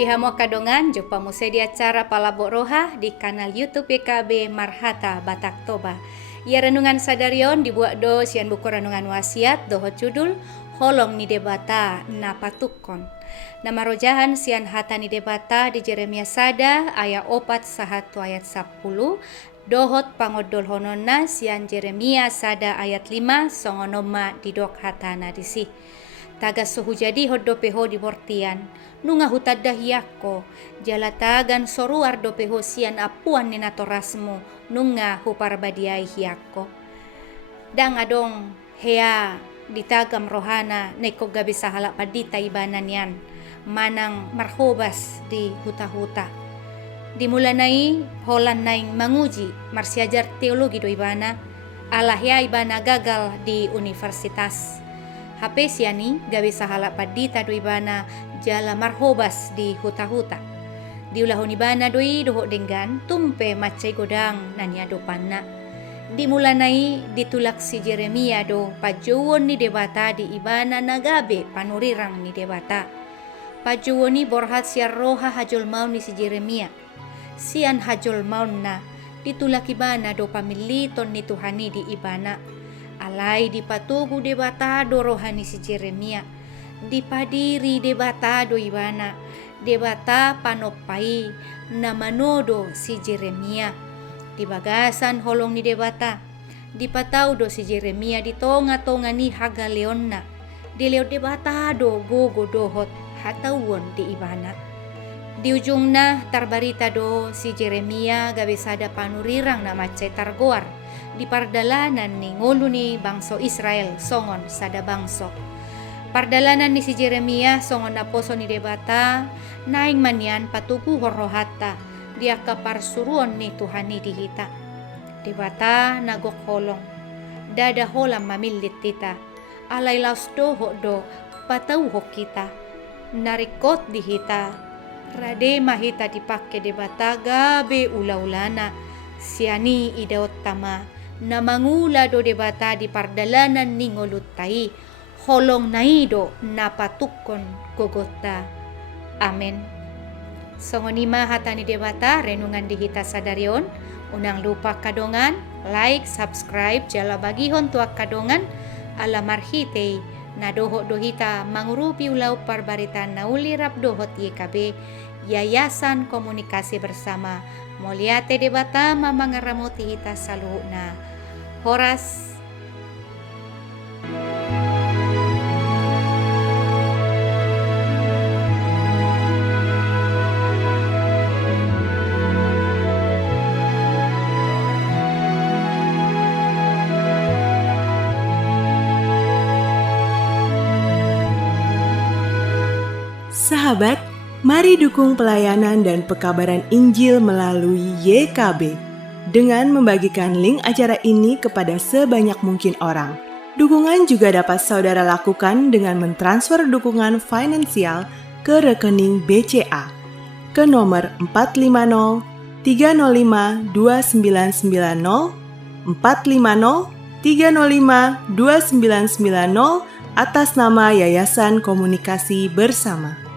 Hamo kadongan jumpa musai di acara Palabok Roha di kanal YouTube PKB Marhata Batak Toba. Ya renungan sadarion dibuat do sian buku renungan wasiat doho judul Holong ni debata na patukon. Nama rojahan sian hata ni debata di Jeremia sada ayat 4 sahatu ayat 10. Dohot pangodol honona sian Jeremia sada ayat 5 songonoma didok hatana disi. Taga suhu jadi hoddo peho di bortian nunga hutadda hiyakko jalatagan soruar do peho sian apuan ni natorasmu nunga huparbadiai hiyakko dang adong hea ditagam rohana neko gabi sahala padita ibanan yan manang marhobas di huta-huta dimulanai holan naing manguji marsiajar teologi do ibana alahya ibana gagal di universitas HP siani gawe sahala padita do ibana jala marhobas di huta-huta. Di ulahon ibana doi doho denggan tumpe macai godang nanya do panna. Di mulanai ditulak si Jeremia do pajuwon ni debata di ibana nagabe panurirang ni debata. Pajuwon ni borhat siar roha hajol maun ni si Jeremia. Sian hajol maun na ditulak ibana do pamiliton ni Tuhani di ibana. Alai dipatugu debata do rohani si Jeremia, dipadiri debata do ibana, debata panopai namanodo si Jeremia, dibagasan holong ni debata, dipatau do si Jeremia di tonga-tonga ni haga leonna, di leo debata do gogo dohot hatawon di ibana. Di ujungna tarbarita do si Jeremia gawe sada panurirang na macai targoar di pardalanan ni ngulu ni bangso Israel songon sada bangso. Pardalanan ni si Jeremia songon naposo ni debata naing manyan patuku horohata dia kaparsuruan ni Tuhani dihita. Debata nagok holong dada holam mamilit tita alay laus doho do patauho kita narikot dihita rade mahita dipake debata gabe ula-ulana siani idaot tama na mangula do debata di pardalanan ni ngolutai holong naido na patukon gogota. Amen. Songonima hata ni debata renungan dihita sadarion unang lupa kadongan like subscribe jala bagihon tuak kadongan ala marhitei na doho dohita mangurupi ulau parbarita na ulirap dohot YKB Yayasan Komunikasi Bersama Moliate debata mamangaramuti hita saluhna Horas. Sahabat, mari dukung pelayanan dan pekabaran Injil melalui YKB dengan membagikan link acara ini kepada sebanyak mungkin orang. Dukungan juga dapat saudara lakukan dengan mentransfer dukungan finansial ke rekening BCA ke nomor 450 305 2990 450 305 2990 atas nama Yayasan Komunikasi Bersama.